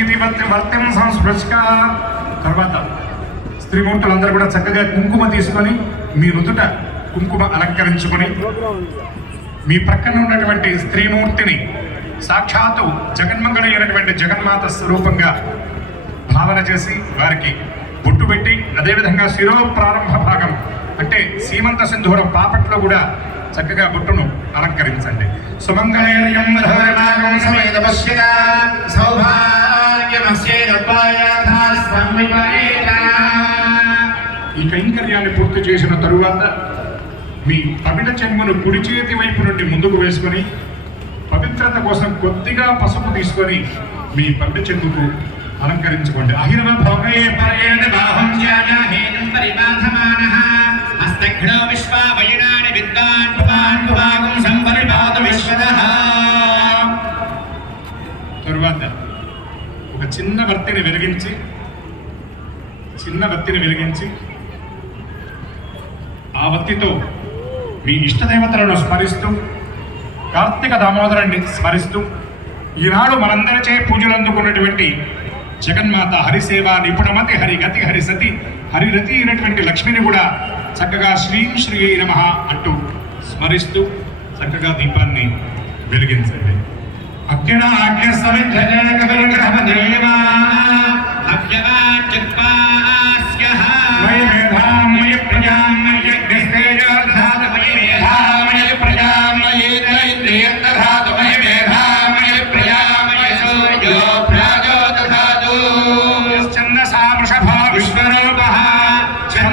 ఇది వర్తం సంస్పృశక తర్వాత స్త్రీమూర్తులందరూ కూడా చక్కగా కుంకుమ తీసుకొని మీ నుదుట కుంకుమ అలంకరించుకొని మీ ప్రక్కన ఉన్నటువంటి స్త్రీమూర్తిని సాక్షాత్తు జగన్మంగళ అయినటువంటి జగన్మాత స్వరూపంగా భావన చేసి వారికి బొట్టు పెట్టి అదేవిధంగా శిరో ప్రారంభ భాగం అంటే సీమంత సింధూరం పాపట్లో కూడా చక్కగా బొట్టును అలంకరించండి. సుమంగళ ఈ కైంకర్యాన్ని పూర్తి చేసిన తరువాత మీ పమిట చెంగును కుడి చేతి వైపు నుండి ముందుకు వేసుకొని పవిత్రత కోసం కొద్దిగా పసుపు తీసుకొని మీ పవిత చెంగుకు అలంకరించుకోండి. అహిరవ భోగే పరేణ బాహం హేనం పరిబాధమానః హస్తఘ్నో విశ్వావయనాని విద్వాన్ పుమాన్ పుమాగం సంపరిపాత విశ్వదః. తరువాత ఒక చిన్న వత్తిని వెలిగించి చిన్న వత్తిని వెలిగించి ఆ వత్తితో మీ ఇష్టదేవతలను స్మరిస్తూ కార్తీక దామోదరాన్ని స్మరిస్తూ ఈనాడు మనందరిచే పూజలు అందుకున్నటువంటి జగన్మాత హరిసేవ నిపుణమతి హరిగతి హరిసతి హరిరతి అయినటువంటి లక్ష్మిని కూడా చక్కగా శ్రీం శ్రీ నమ అంటూ స్మరిస్తూ చక్కగా దీపాన్ని వెలిగించండి. అగ్నినాగ్య సమిద్ధజనకవిగ్రహదేవా